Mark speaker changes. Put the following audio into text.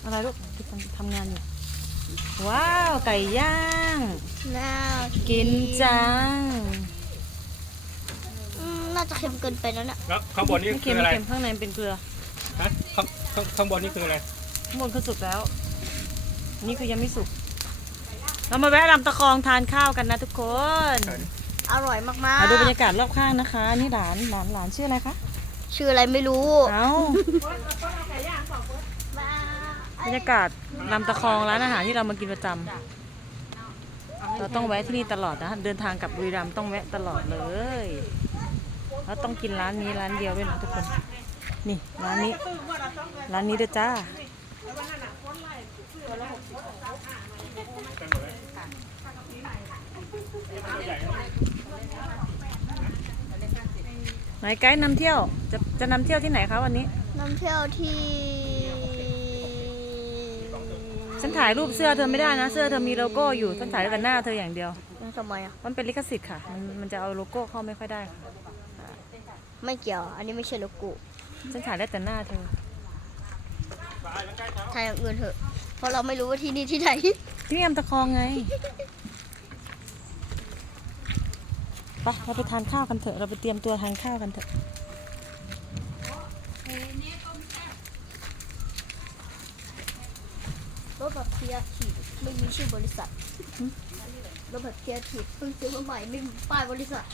Speaker 1: อะไรลูกทำงานอยู่ว้าวไก่ย่าง
Speaker 2: น่า
Speaker 1: กินจัง
Speaker 2: น่าจะเค็มเกินไปแล้วเนี่ย
Speaker 3: แล้วข้างบนนี่
Speaker 1: ไม่
Speaker 3: คื
Speaker 1: เค็ม
Speaker 3: อ
Speaker 1: ไม่
Speaker 3: อะไร
Speaker 1: เค็มข้างในเป็นเกลือ
Speaker 3: ฮะข้างบนนี่คืออะไร
Speaker 1: ข้างบนคือสุกแล้วอันนี่คือยังไม่สุกเรามาแวะลำตะคองทานข้าวกันนะทุกคน
Speaker 2: อร่อยมาก
Speaker 1: มาดูบรรยากาศรอบข้างนะคะนี่หลานชื่ออะไรคะ
Speaker 2: ๆชื่ออะไรไม่รู้
Speaker 1: เอาบรรยากาศลำตะคองร้านอาหารที่เรามากินประจำเราต้องแวะที่นี่ตลอดนะเดินทางกลับบุรีรัมย์ต้องแวะตลอดเลยแล้วต้องกินร้านนี้ร้านเดียวด้วยนะทุกคนนี่ร้านนี้เด้อจ้าไหนไกด์นำเที่ยวจะนำเที่ยวที่ไหนคะวันนี้
Speaker 2: น้ำเที่ยวที่
Speaker 1: ฉันถ่ายรูปเสื้อเธอไม่ได้นะเสื้อเธอมีโลโก้อยู่ฉันถ่ายแต่หน้าเธออย่างเดียว
Speaker 2: ทำไมอ่ะ
Speaker 1: มันเป็นลิขสิทธิ์ค่ะมันจะเอาโลโก้เข้าไม่ค่อยได้ค่ะ
Speaker 2: ไม่เกี่ยว อันนี้ไม่ใช่โลโก้
Speaker 1: ฉันถ่ายได้แต่หน้าเธอ
Speaker 2: ถ่ายอย่างอื่นเถอะ เพราะเราไม่รู้ว่าที่นี่ที่ไหน
Speaker 1: ที่นี่ลำตะคองไงไปเราไปทานข้าวกันเถอะเราไปเตรียมตัวทานข้าวกันเถอะ
Speaker 2: รถแบบเทียร์ทีไม่มีชื่อบริษัทรถแบบเทียร์ทีเพิ่งซื้อมาใหม่ไม่มีป้ายบริษัท